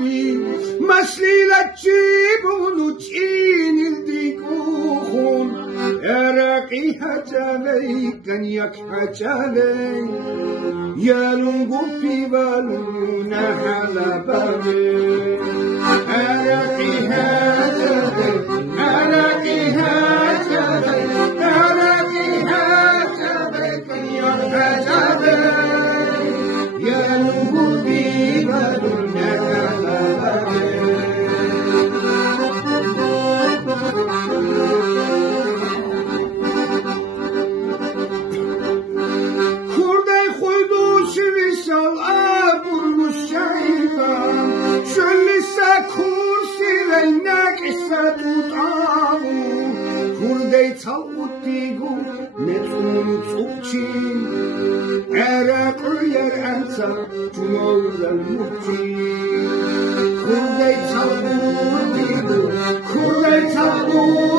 Uri Maslilat Jibunu Chinil Dikuhun Eraqi Hajale Kanyak Hajale Yalungu Pibaluna Halababe Eraqi Hajale Eraqi Hajale Eraqi Hajale Kanyak Hajale Yalungu Pibaluna Halababe Sal aburmuş şeytan Şöllise kursi reynek ise tutavu Kurdey tavutigu netun tsukçin Erak yer ensa cunoldan mukçin Kurdey tavutigu Kurdey tavutigu